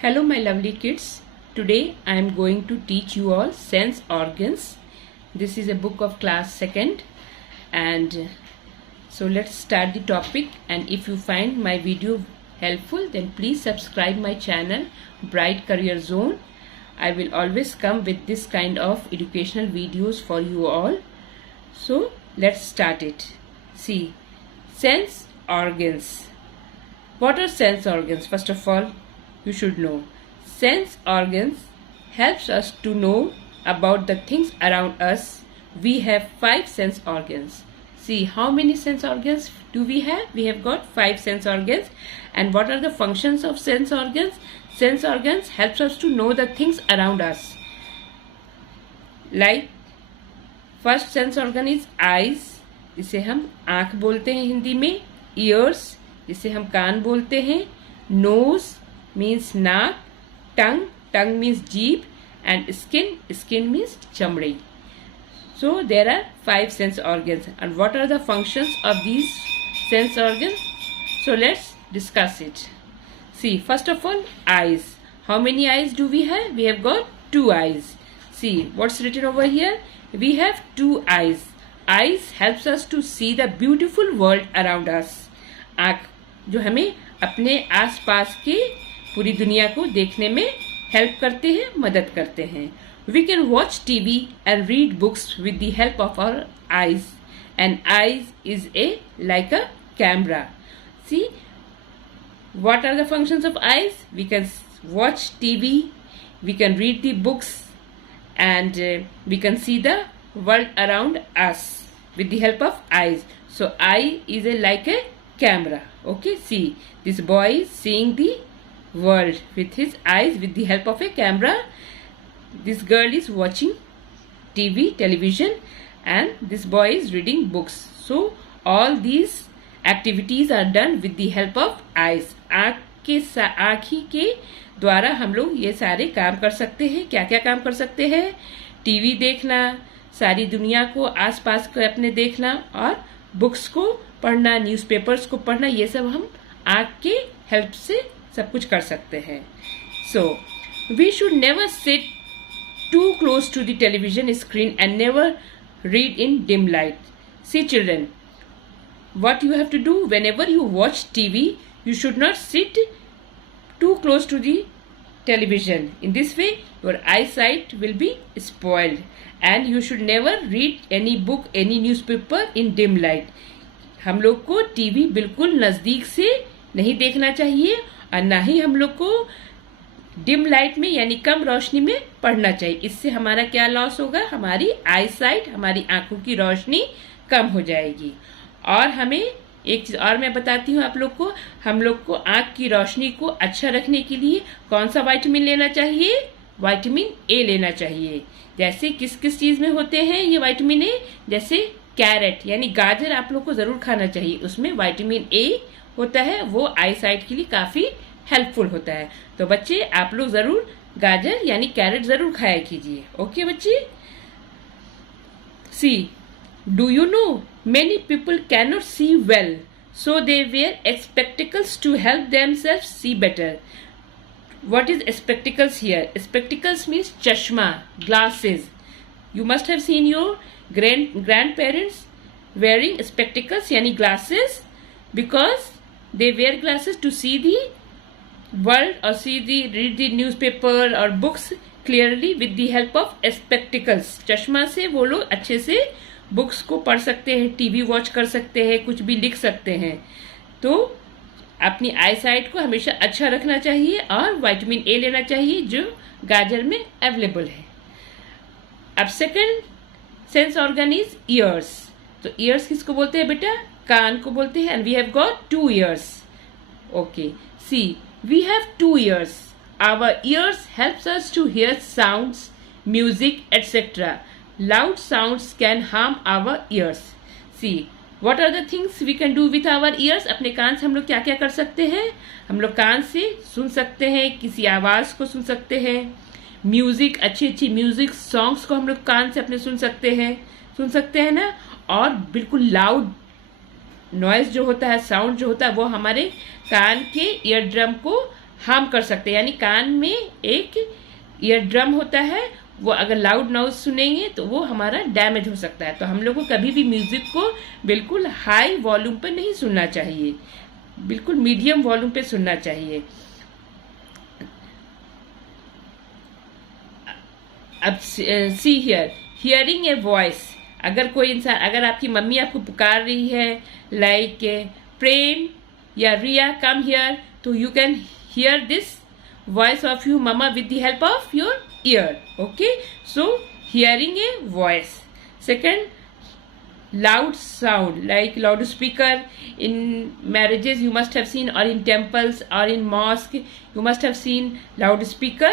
Hello my lovely kids. Today I am going to teach you all sense organs. This is a book of class 2nd and so let's start the topic, and if you find my video helpful then please subscribe my channel Bright Career Zone. I will always come with this kind of educational videos for you all. So let's start it. See, sense organs. What are sense organs? First of all, you should know. Sense organs helps us to know about the things around us. We have 5 sense organs. See, how many sense organs do we have? We have got 5 sense organs. And what are the functions of sense organs? Sense organs helps us to know the things around us. Like first sense organ is eyes, जिसे हम आँख बोलते हैं हिंदी में. Ears, जिसे हम कान बोलते हैं. Nose means नाक. Tongue means जीभ. And skin means चमड़ी. So there are 5 sense organs. And what are the functions of these sense organs? So let's discuss it. See, first of all, eyes. How many eyes do we have? We have got 2 eyes. See, what's written over here? We have 2 eyes. Eyes helps us to see the beautiful world around us. आँख जो हमें अपने आसपास के पूरी दुनिया को देखने में हेल्प करते हैं, मदद करते हैं. We can watch TV and read books with the help of our eyes. And eyes is like a camera. See, what are the functions of eyes? We can watch TV, we can read the books, and we can see the world around us with the help of eyes. So eye is like a camera. Okay, see, this boy is seeing the world with his eyes with the help of a camera. This girl is watching television, and this boy is reading books. So all these activities are done with the help of eyes. आँख ही के द्वारा हम लोग ये सारे काम कर सकते हैं. क्या क्या काम कर सकते हैं? टीवी देखना, सारी दुनिया को आसपास को अपने देखना, और बुक्स को पढ़ना, न्यूज़पेपर्स को पढ़ना, ये सब हम आँख के हेल्प से सब कुछ कर सकते हैं. So we should never sit too close to the television screen and never read in dim light. See children, what you have to do whenever you watch TV, you should not sit too close to the television. In this way, your eyesight will be spoiled, and you should never read any book, any newspaper in dim light. हम लोग को TV बिल्कुल नज़दीक से नहीं देखना चाहिए, और ना ही हम लोग को डिम लाइट में यानी कम रोशनी में पढ़ना चाहिए. इससे हमारा क्या लॉस होगा? हमारी आई साइट, हमारी आंखों की रोशनी कम हो जाएगी. और हमें एक चीज और मैं बताती हूँ आप लोग को. हम लोग को आंख की रोशनी को अच्छा रखने के लिए कौन सा विटामिन लेना चाहिए? विटामिन ए लेना चाहिए. जैसे किस किस चीज में होते हैं ये विटामिन ए? जैसे कैरेट यानी गाजर आप लोग को जरूर खाना चाहिए. उसमें विटामिन ए होता है, वो आई साइट के लिए काफी हेल्पफुल होता है. तो बच्चे आप लोग जरूर गाजर यानी कैरेट जरूर खाया कीजिए. ओके बच्चे. See, do you know many people can not see well, so they wear spectacles to help themselves see better. What is spectacles here? Spectacles means चश्मा, glasses. You must have seen your grandparents wearing spectacles यानी glasses, because they wear glasses to see the world or read the newspaper or books clearly with the help of spectacles. चश्मा से वो लोग अच्छे से books को पढ़ सकते हैं, टीवी वॉच कर सकते हैं, कुछ भी लिख सकते हैं. तो अपनी आई साइट को हमेशा अच्छा रखना चाहिए, और विटामिन ए लेना चाहिए जो गाजर में अवेलेबल है. अब second sense organ is ears. तो ईयर्स किसको बोलते हैं बेटा? कान को बोलते हैं. And we have got 2 ears. Okay, see, we have 2 ears. Our ears helps us to hear sounds, music, etc. Loud sounds can harm our ears. See, what are the things we can do with our ears? अपने कान से हम लोग क्या क्या कर सकते हैं? हम लोग कान से सुन सकते हैं, किसी आवाज को सुन सकते हैं. म्यूजिक, अच्छी अच्छी म्यूजिक सॉन्ग्स को हम लोग कान से अपने सुन सकते हैं ना. और बिल्कुल लाउड नॉइज जो होता है, साउंड जो होता है, वो हमारे कान के ईयर ड्रम को हार्म कर सकते हैं। यानी कान में एक ईयर ड्रम होता है, वो अगर लाउड नॉइज सुनेंगे तो वो हमारा डैमेज हो सकता है। तो हम लोग को कभी भी म्यूजिक को बिल्कुल हाई वॉल्यूम पर नहीं सुनना चाहिए, बिल्कुल मीडियम वॉल्यूम पे सुनना चाहिए। अब see here, hearing a voice. अगर कोई इंसान, अगर आपकी मम्मी आपको पुकार रही है लाइक प्रेम या रिया कम हियर, तो you can hear this voice of your mama with the help of your ear. Okay, so hearing a voice. Second, loud sound like loudspeaker. In marriages you must have seen, or in temples or in mosque you must have seen loudspeaker.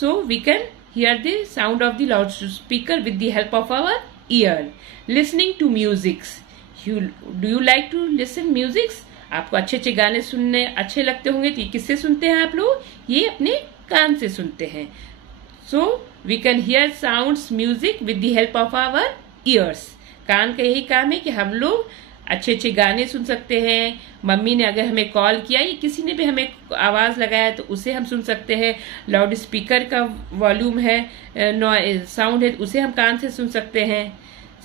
So we can hear the sound of the loudspeaker with the help of our ear. Listening to music. Do you like to listen music? आपको अच्छे अच्छे गाने सुनने अच्छे लगते होंगे, तो ये किससे सुनते हैं आप लोग? ये अपने कान से सुनते हैं। So we can hear sounds music with the help of our ears. कान का यही काम है कि हम लोग अच्छे अच्छे गाने सुन सकते हैं। मम्मी ने अगर हमें कॉल किया या किसी ने भी हमें आवाज लगाया तो उसे हम सुन सकते हैं। लाउड स्पीकर का वॉल्यूम है, साउंड है, उसे हम कान से सुन सकते हैं।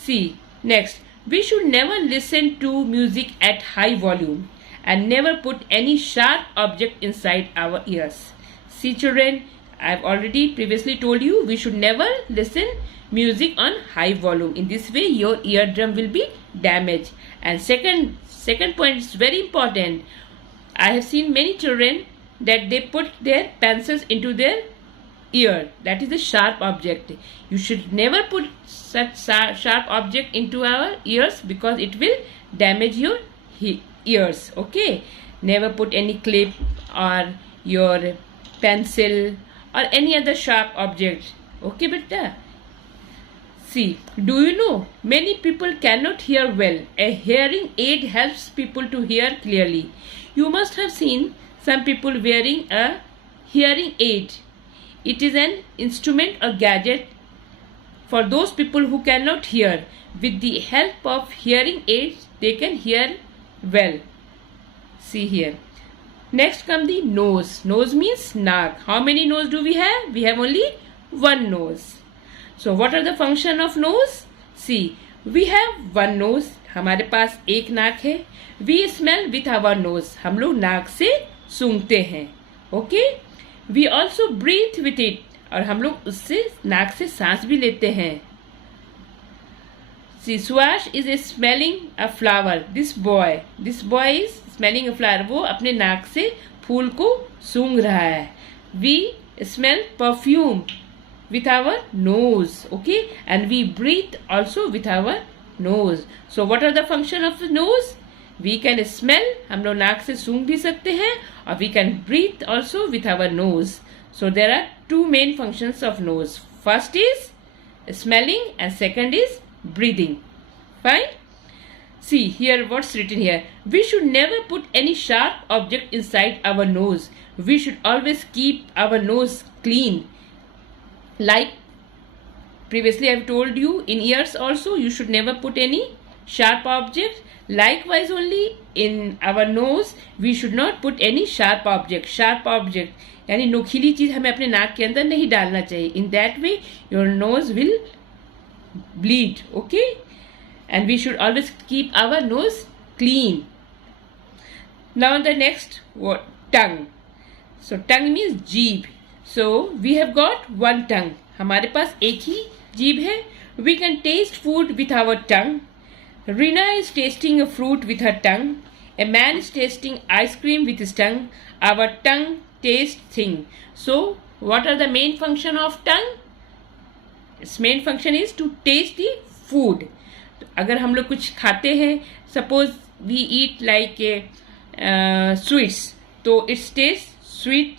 See next, we should never listen to music at high volume and never put any sharp object inside our ears. See children, I have already previously told you we should never listen music on high volume. In this way your eardrum will be damaged. And second point is very important. I have seen many children that they put their pencils into their ear. That is a sharp object. You should never put such sharp object into our ears because it will damage your ears. Okay, never put any clip or your pencil or any other sharp object. Okay beta. See, do you know many people cannot hear well? A hearing aid helps people to hear clearly. You must have seen some people wearing a hearing aid. It is an instrument or gadget for those people who cannot hear. With the help of hearing aids they can hear well. See here. Next come the nose. Nose means naak. How many nose do we have? We have only one nose. So what are the function of nose? See, we have one nose. हमारे पास एक नाक है. We smell with our nose. हम लोग नाक से सूंघते हैं. Okay? We also breathe with it. और हम लोग उससे नाक से सांस भी लेते हैं. See, Suash is smelling a flower. This boy is smelling a flower. वो अपने नाक से फूल को सूंघ रहा है. We smell perfume with our nose. Okay, and we breathe also with our nose. So what are the function of the nose? We can smell. हम लोग नाक से सूंघ भी सकते हैं, और we can breathe also with our nose. So there are two main functions of nose. First is smelling and second is breathing. Fine. See here what's written here. We should never put any sharp object inside our nose. We should always keep our nose clean. Like previously I have told you, in ears also you should never put any sharp object. Likewise only in our nose we should not put any sharp object. Sharp object यानी नोकीली चीज हमें अपने नाक के अंदर नहीं डालना चाहिए. In that way your nose will bleed. Okay, and we should always keep our nose clean. Now the next word, tongue. So tongue means जीभ. So we have got one tongue. हमारे पास एक ही जीभ है. We can taste food with our tongue. Rina is tasting a fruit with her tongue. A man is tasting ice cream with his tongue. Our tongue tastes thing. So what are the main function of tongue? Its main function is to taste the food. अगर हम लोग कुछ खाते हैं, suppose we eat like sweets, तो it's taste sweet.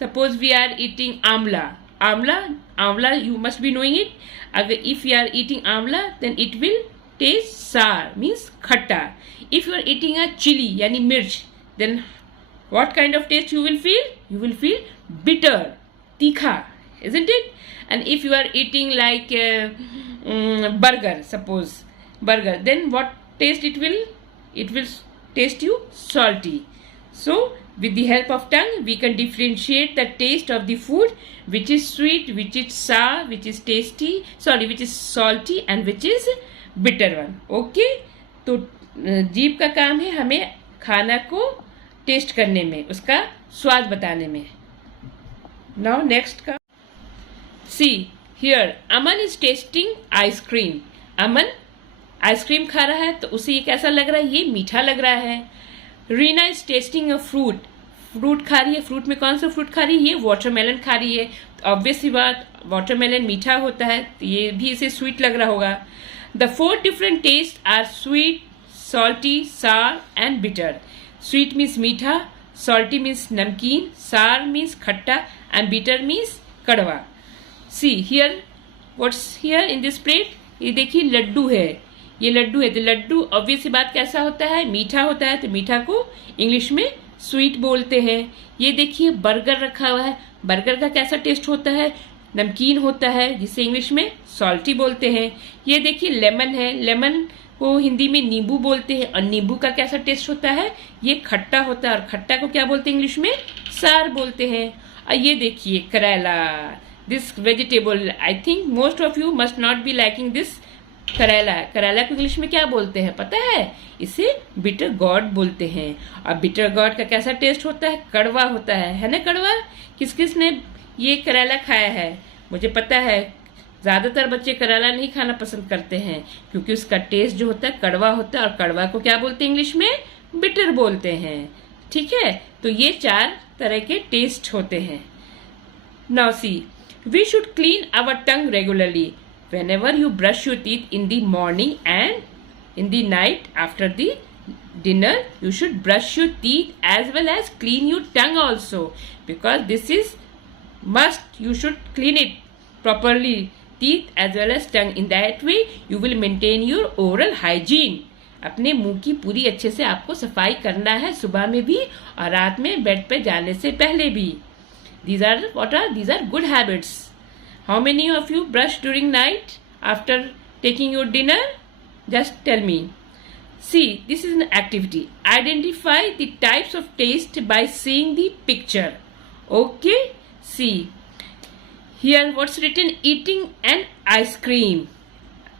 Suppose we are eating amla. Amla you must be knowing it. अगर if you are eating amla then it will taste sour, means खट्टा. If you are eating a chilli यानी मिर्च, then what kind of taste you will feel? You will feel bitter, tikha, isn't it? And if you are eating like burger, suppose burger, then what taste it will? It will taste you salty. So with the help of tongue we can differentiate the taste of the food, which is sweet, which is sour, which is which is salty and which is bitter one. Okay, तो जीभ का काम है हमें खाना को test करने में, उसका स्वाद बताने में. नाउ नेक्स्ट का see here, Aman is testing ice cream. Aman ice cream खा रहा है तो उसे ये कैसा लग रहा है? ये मीठा लग रहा है. Reena is testing a fruit. Fruit खा रही है. फ्रूट में कौन सा फ्रूट खा रही है? ये वाटरमेलन खा रही है. ऑब्वियसली बात, वाटरमेलन मीठा होता है तो ये भी इसे स्वीट लग रहा होगा. The 4 different taste are sweet, salty, sour and bitter. Sweet means मीठा, सॉल्टी मीन्स नमकीन, सार मीन्स खट्टा एंड बिटर मीन्स कड़वा. See here, what's here in this plate? ये देखिए लड्डू है. ये लड्डू है तो लड्डू ऑब्वियस सी बात कैसा होता है? मीठा होता है. तो मीठा को इंग्लिश में स्वीट बोलते हैं. ये देखिए बर्गर रखा हुआ है. बर्गर का कैसा टेस्ट होता है? नमकीन होता है, जिसे इंग्लिश में सॉल्टी बोलते हैं. ये देखिए लेमन है. लेमन को हिंदी में नींबू बोलते हैं. और नींबू का कैसा टेस्ट होता है? ये खट्टा होता है. और खट्टा को क्या बोलते हैं इंग्लिश में? सार बोलते हैं. और ये देखिए करेला, this vegetable. I think most of you must not be liking this करेला. करेला को इंग्लिश में क्या बोलते हैं पता है? इसे बिटर गॉड बोलते हैं. और बिटर गॉड का कैसा टेस्ट होता है? कड़वा होता है ना? कड़वा. किस किस ने ये करेला खाया है? मुझे पता है ज्यादातर बच्चे करेला नहीं खाना पसंद करते हैं, क्योंकि उसका टेस्ट जो होता है कड़वा होता है. और कड़वा को क्या बोलते हैं इंग्लिश में? बिटर बोलते हैं. ठीक है, तो ये 4 तरह के टेस्ट होते हैं. Now see, we should clean our tongue regularly. Whenever you brush your teeth in the morning and in the night after the dinner, you should brush your teeth as well as clean your tongue also, because this is must. You should clean it properly, teeth as well as tongue. In that way you will maintain your oral hygiene. अपने मुंह की पूरी अच्छे से आपको सफाई करना है, सुबह में भी और रात में बेड पे जाने से पहले भी. These are good habits. How many of you brush during night after taking your dinner? Just tell me. See, this is an activity. Identify the types of taste by seeing the picture. Okay? See. Here what's written? Eating an ice cream.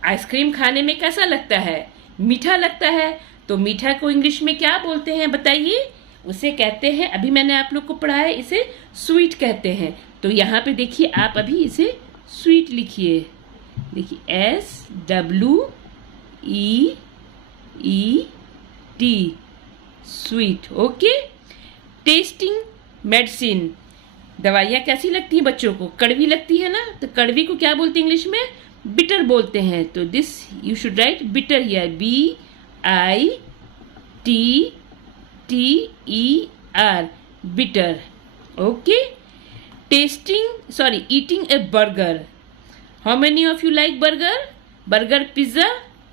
Ice cream खाने में कैसा लगता है? मीठा लगता है. तो मीठा को इंग्लिश में क्या बोलते हैं बताइए? उसे कहते हैं, अभी मैंने आप लोग को पढ़ाया, इसे स्वीट कहते हैं. तो यहाँ पे देखिए, आप अभी इसे स्वीट लिखिए. देखिए SWEET, sweet. Okay. Testing medicine. दवाइयाँ कैसी लगती हैं बच्चों को? कड़वी लगती है ना? तो कड़वी को क्या बोलते हैं इंग्लिश में? बिटर बोलते हैं. तो this you should write bitter here, BITTER, bitter. Okay. Eating a burger. How many of you like burger? Burger, pizza.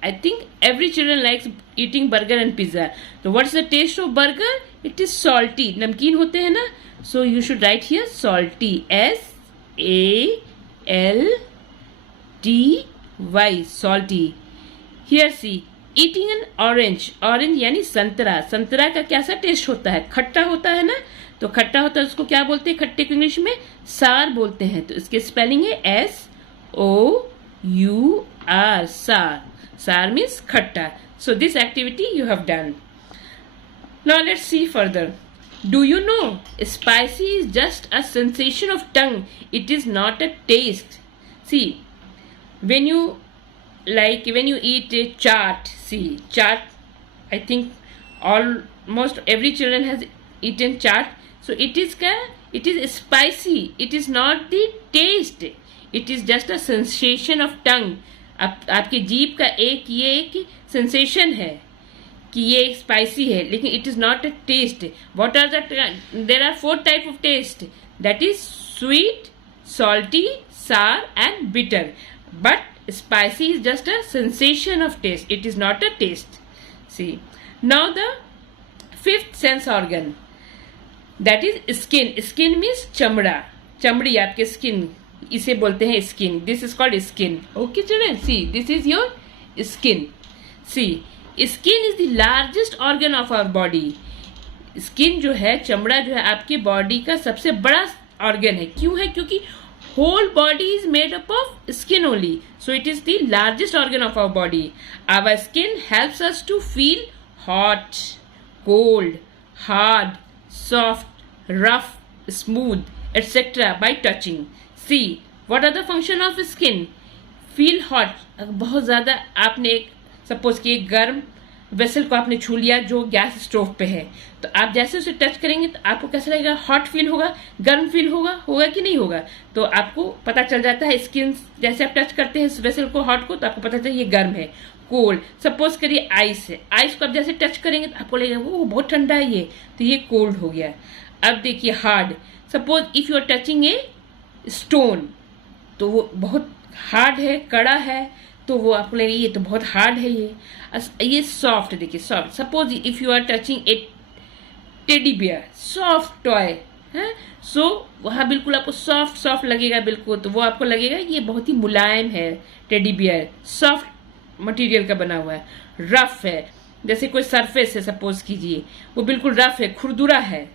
I think every children likes eating burger and pizza. So what's the taste of burger? It is salty. नमकीन होते हैं ना? So you should write here salty. SALTY, salty. Here see. Eating an orange. Orange यानी संतरा. संतरा का कैसा test होता है? खट्टा होता है ना? तो खट्टा होता है, उसको क्या बोलते हैं? खट्टे को इंग्लिश में सार बोलते हैं. तो इसके स्पेलिंग है SOUR, सार. सार मीन्स खट्टा. So this activity you have done. Now let's see further. Do you know spicy is just a sensation of tongue. It is not a taste. See, when you eat a chaat, see chaat, I think almost every children has eaten chaat. So it is spicy. It is not the taste. It is just a sensation of tongue. आपके जीभ का ये एक sensation है कि ये spicy है, लेकिन it is not a taste. What are there are 4 type of taste. That is sweet, salty, sour and bitter. But spicy is just a sensation of taste. It is not a taste. See, now the 5th sense organ, that is skin. Skin means चमड़ा. चमड़ी, आपके skin, इसे बोलते हैं skin. This is called skin. Okay children, see, this is your skin. See, skin is the largest organ of our body. Skin जो है, चमड़ा जो है, आपके बॉडी का सबसे बड़ा ऑर्गन है। क्यों है? क्योंकि whole body is made up of skin only, so it is the largest organ of our body. Our skin helps us to feel hot, cold, hard, soft, rough, smooth, etc. by touching. See, what are the function of skin? Feel hot. बहुत ज्यादा आपने एक suppose कि एक गर्म vessel को आपने छू लिया जो गैस स्टोव पे है, तो आप जैसे उसे टच करेंगे तो आपको कैसा लगेगा? हॉट फील होगा, गर्म फील होगा कि नहीं होगा? तो आपको पता चल जाता है स्किन, जैसे आप टच करते हैं वेसल को, हॉट को, तो आपको पता चलता है ये गर्म है। कोल्ड, सपोज करिए आइस है, आइस को आप जैसे टच करेंगे तो आपको लगेगा वो बहुत ठंडा है ये, तो ये कोल्ड हो गया। अब देखिए hard, suppose if you are touching a stone, तो वो बहुत हार्ड है, कड़ा है, तो वो आपको लगेगा ये तो बहुत हार्ड है ये सॉफ्ट। देखिए soft, suppose if you are touching a teddy bear, soft toy है, सो वहाँ बिल्कुल आपको सॉफ्ट सॉफ्ट लगेगा बिल्कुल, तो वो आपको लगेगा ये बहुत ही मुलायम है टेडी बियर, सॉफ्ट मटेरियल का बना हुआ है। रफ है, जैसे कोई सरफेस है सपोज कीजिए, वो बिल्कुल रफ है, खुरदुरा है,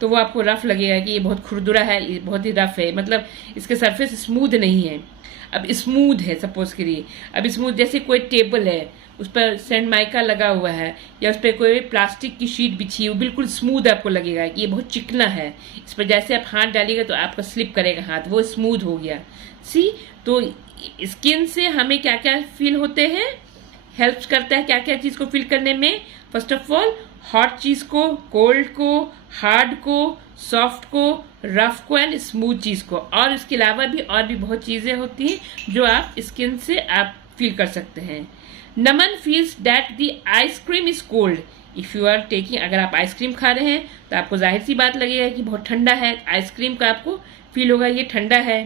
तो वो आपको रफ लगेगा कि ये बहुत खुरदुरा है, ये बहुत ही रफ है, मतलब इसके सरफेस स्मूथ नहीं है। अब स्मूथ है सपोज करिए, अब स्मूथ जैसे कोई टेबल है, उस पर सैंड माइका लगा हुआ है या उस पर कोई प्लास्टिक की शीट बिछी है, वो बिल्कुल स्मूथ आपको लगेगा कि ये बहुत चिकना है, इस पर जैसे आप हाथ डालिएगा तो आपका स्लिप करेगा हाथ, वो स्मूथ हो गया। सी, तो स्किन से हमें क्या क्या फील होते हैं, हेल्प करता है क्या क्या चीज को फील करने में। फर्स्ट ऑफ ऑल हॉट चीज को, कोल्ड को, हार्ड को, सॉफ्ट को, रफ को एंड स्मूथ चीज को, और इसके अलावा भी और भी बहुत चीजें होती हैं जो आप स्किन से आप फील कर सकते हैं। Naman feels that the ice cream is cold if you are taking, अगर आप आइसक्रीम खा रहे हैं तो आपको जाहिर सी बात लगेगा कि बहुत ठंडा है, आइसक्रीम का आपको फील होगा ये ठंडा है।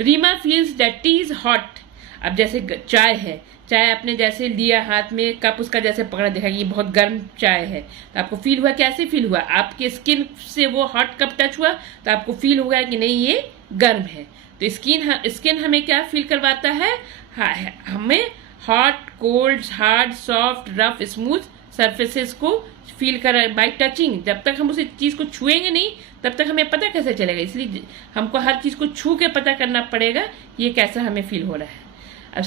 Reema feels that tea is hot, अब जैसे चाय है, चाय आपने जैसे लिया हाथ में, कप उसका जैसे पकड़ा, देखा कि ये बहुत गर्म चाय है, तो आपको फील हुआ, कैसे फील हुआ? आपके स्किन से वो हॉट कप टच हुआ तो आपको फील होगा कि नहीं ये गर्म है। तो स्किन हमें क्या फील करवाता है? हमें hot, cold, hard, soft, rough, smooth surfaces को फील कर बाय टचिंग। जब तक हम उस चीज को छुएंगे नहीं तब तक हमें पता कैसे चलेगा, इसलिए हमको हर चीज को छू के पता करना पड़ेगा ये कैसा हमें फील हो रहा है। अब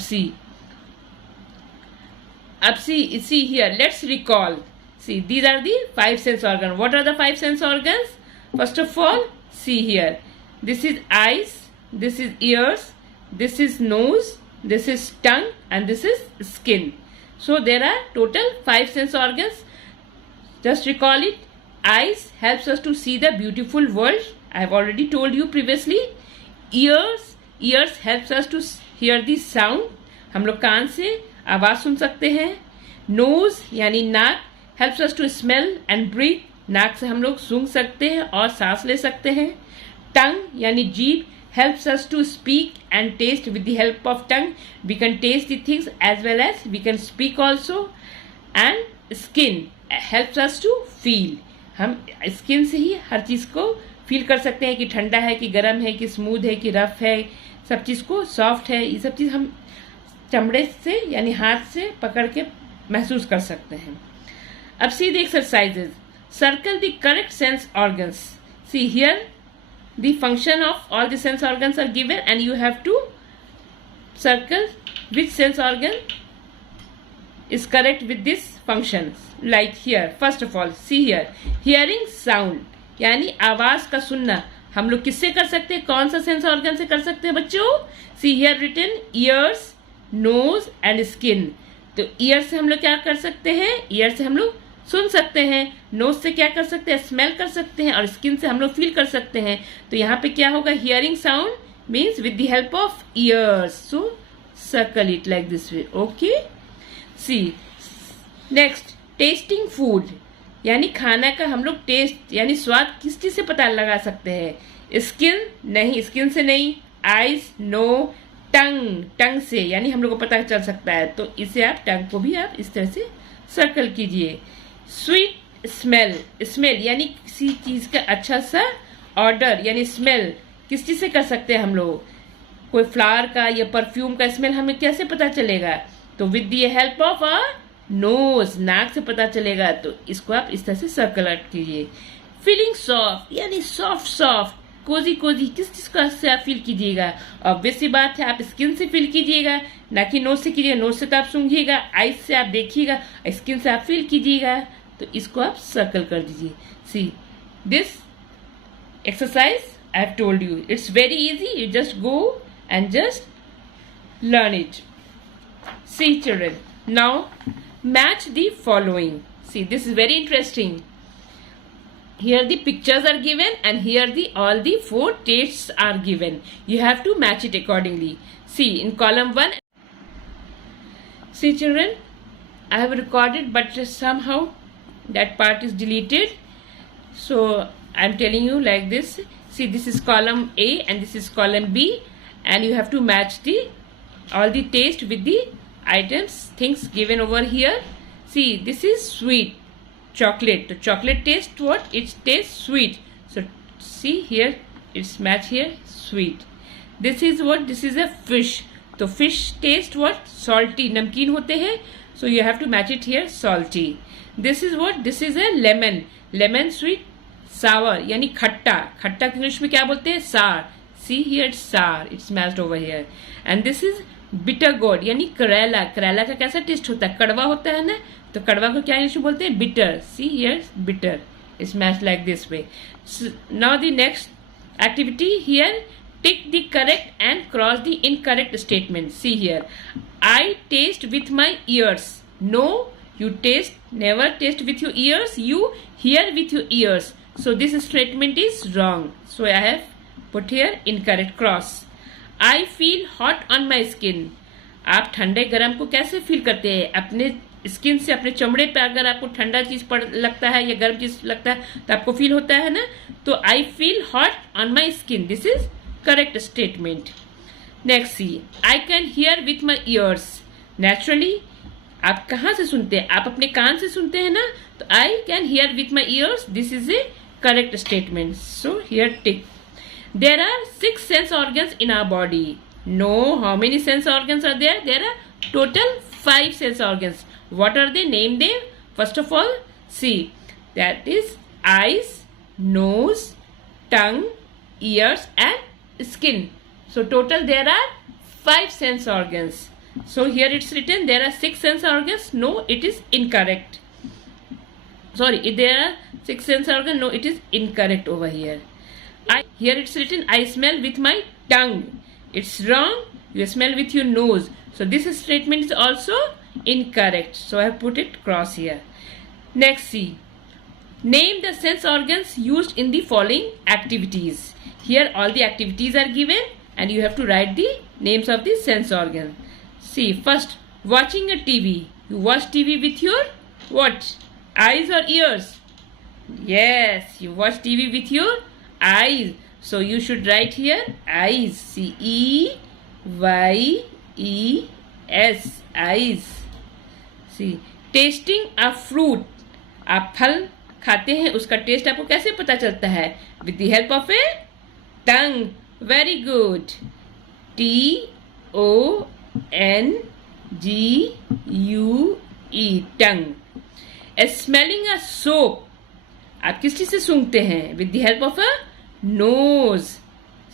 see here, let's recall. See, these are the 5 sense organs. What are the 5 sense organs? First of all, see here. This is eyes, this is ears, this is nose, this is tongue, and this is skin. So there are total 5 sense organs. Just recall it. Eyes helps us to see the beautiful world. I have already told you previously. Ears helps us to hear the sound. हम लोग कान से आवाज सुन सकते हैं। Nose यानी नाक helps us to smell and breathe, नाक से हम लोग सूंघ सकते हैं और सांस ले सकते हैं। टंग यानी जीभ helps us to speak and taste. With the help of tongue we can taste the things as well as we can speak also. And skin helps us to feel. हम स्किन से ही हर चीज को फील कर सकते हैं कि ठंडा है कि गर्म है कि स्मूथ है कि रफ है, सब चीज को सॉफ्ट है, ये सब चीज हम चमड़े से यानी हाथ से पकड़ के महसूस कर सकते हैं। अब see the exercises. Circle the correct sense organs. See here the function of all the sense organs are given and you have to circle which sense organ is correct with this functions. Like here, first of all, see here, hearing sound यानी आवाज का सुनना हम लोग किससे कर सकते हैं, कौन सा सेंस ऑर्गन से कर सकते हैं बच्चों? See here written ears, nose and skin. तो ईयर से हम लोग क्या कर सकते हैं, ईयर से हम लोग सुन सकते हैं, नोज से क्या कर सकते हैं, स्मेल कर सकते हैं, और स्किन से हम लोग फील कर सकते हैं। तो यहाँ पे क्या होगा, hearing sound means with the help of ears, so circle it like this way. Okay, see next, tasting food यानी खाना का हम लोग टेस्ट यानी स्वाद किस चीज से पता लगा सकते हैं? स्किन नहीं, स्किन से नहीं, आइज नो, टंग से यानी हम लोग को पता चल सकता है, तो इसे आप टंग को भी आप इस तरह से सर्कल कीजिए। स्वीट स्मेल यानी किसी चीज का अच्छा सा ऑर्डर यानी स्मेल किस चीज से कर सकते हैं हम लोग, कोई फ्लावर का या परफ्यूम का स्मेल हमें कैसे पता चलेगा? तो with the help of a knows, नाक से पता चलेगा, तो इसको आप इस तरह से सर्कल आउट कीजिए। फीलिंग सॉफ्ट यानी सॉफ्ट सॉफ्ट, कोजी कोजी, किस चीज का से आप फील कीजिएगा? ऑब्वियस सी बात है, आप स्किन से फील कीजिएगा, ना कि नोज से कीजिएगा। नोज से तो आप सूंघिएगा, आइज से आप देखिएगा, स्किन से आप फील कीजिएगा। तो इसको आप सर्कल कर दीजिए। See this exercise I have told you, it's very easy, you just go and just learn it. See children, now match the following. See, this is very interesting. Here the pictures are given and here the all the 4 tastes are given. You have to match it accordingly. See in column 1. See children, I have recorded but just somehow that part is deleted. So I'm telling you like this. See, this is column A and this is column B, and you have to match the all the taste with the items, things given over here. See, this is sweet, chocolate. The chocolate taste what? It tastes sweet. So see here, it's match here, sweet. This is what? This is a fish. So fish taste what? Salty, namkeen hote हैं. So you have to match it here, salty. This is what? This is a lemon. Lemon sweet. सावर यानी खट्टा, खट्टा English में क्या बोलते हैं? सार. See here सार, it's matched over here. And this is bitter गोड यानी करेला. करेला का कैसा टेस्ट होता है? कड़वा होता है ना, तो कड़वा को क्या इंग्लिश में बोलते हैं? Bitter. See here bitter, it's matched like this way. Now the next activity here, tick the correct and cross the incorrect statement. See here, I taste with my ears. No, you taste, never taste with your ears, you hear with your ears. So this statement is wrong. So I have put here incorrect cross. I feel hot on my skin. आप ठंडे गर्म को कैसे feel करते हैं? अपने skin से, अपने चमड़े पे अगर आपको ठंडा चीज पड़ लगता है या गर्म चीज लगता है तो आपको फील होता है ना. तो I feel hot on my skin. This is correct statement. Next see, I can hear with my ears. Naturally, आप कहाँ से सुनते हैं? आप अपने कान से सुनते हैं ना, तो I can hear with my ears. This is a correct statement. So here tick. There are 6 sense organs in our body. No, how many sense organs are there? There are total 5 sense organs. What are they? Name them. First of all see, that is eyes, nose, tongue, ears and skin. So total there are 5 sense organs. So here it's written there are 6 sense organs. No, it is incorrect. Sorry, there are 6 sense organs. No, it is incorrect over here. Here it's written I smell with my tongue. It's wrong. You smell with your nose. So this statement is also incorrect. So I have put it cross here. Next see. Name the sense organs used in the following activities. Here all the activities are given and you have to write the names of the sense organs. See, first, watching a TV. You watch TV with your what? Eyes or ears? Yes, you watch TV with your eyes. So you should write here eyes. C-E-Y-E-S. Eyes. See, tasting a fruit. आप फल खाते हैं, उसका test आपको कैसे पता चलता है? With the help of a tongue. Very good. T-O-N-G-U-E, tongue. Smelling a soap. आप किस चीज से सूंघते हैं? With the help of a nose.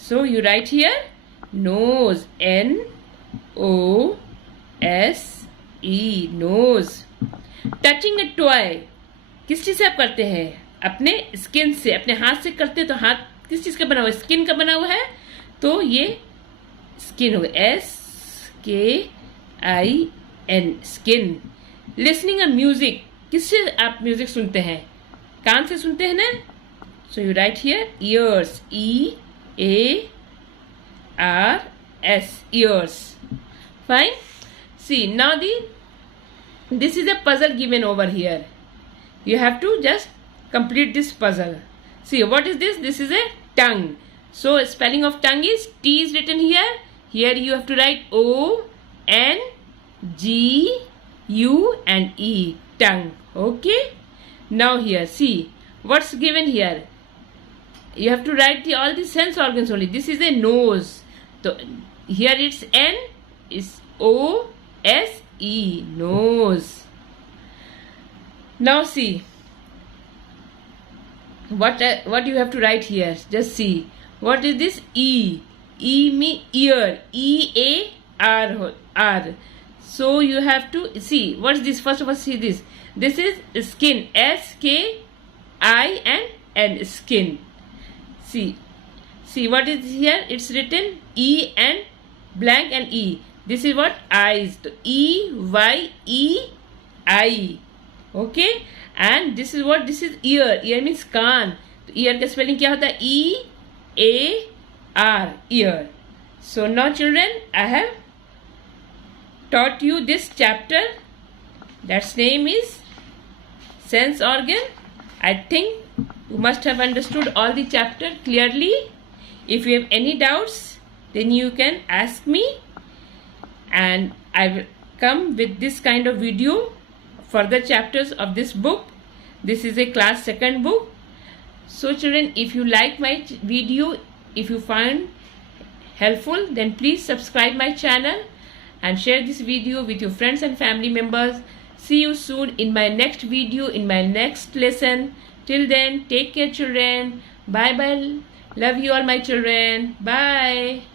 So you write here nose. N-O-S-E, nose. Touching a toy. किस चीज से आप करते हैं? अपने स्किन से, अपने हाथ से करते हैं. तो हाथ किस चीज का बना हुआ है? स्किन का बना हुआ है, तो ये स्किन हो गया. S-K-I-N, skin. लिसनिंग अ म्यूजिक. किससे आप म्यूजिक सुनते हैं? कान से सुनते हैं ना. So you write here ears. E-A-R-S, ears. Fine. See now this is a puzzle given over here. You have to just complete this puzzle. See, what is this? This is a tongue. So, spelling of tongue is T is written here. Here you have to write O-N-G-U and E. Tongue. Okay? Now here, see, what's given here? You have to write all the sense organs only. This is a nose. So, here it's N, is O-S-E, nose. Now see what you have to write here. Just see what is this E. E mean ear. EAR. So you have to see what's this. First of all, see this. This is skin. SKIN, skin. See what is here. It's written E and blank and E. This is what eyes. EYEI. Okay. And this is what, this is ear. Ear means कान. तो ear का spelling क्या होता है? EAR, ear. So now children, I have taught you this chapter. That's name is sense organ. I think you must have understood all the chapter clearly. If you have any doubts, then you can ask me, and I will come with this kind of video further chapters of this book. This is a class 2nd book. So children, if you like my video, if you find helpful, then please subscribe my channel and share this video with your friends and family members. See you soon in my next video, in my next lesson. Till then, take care children. Bye bye. Love you all my children. Bye.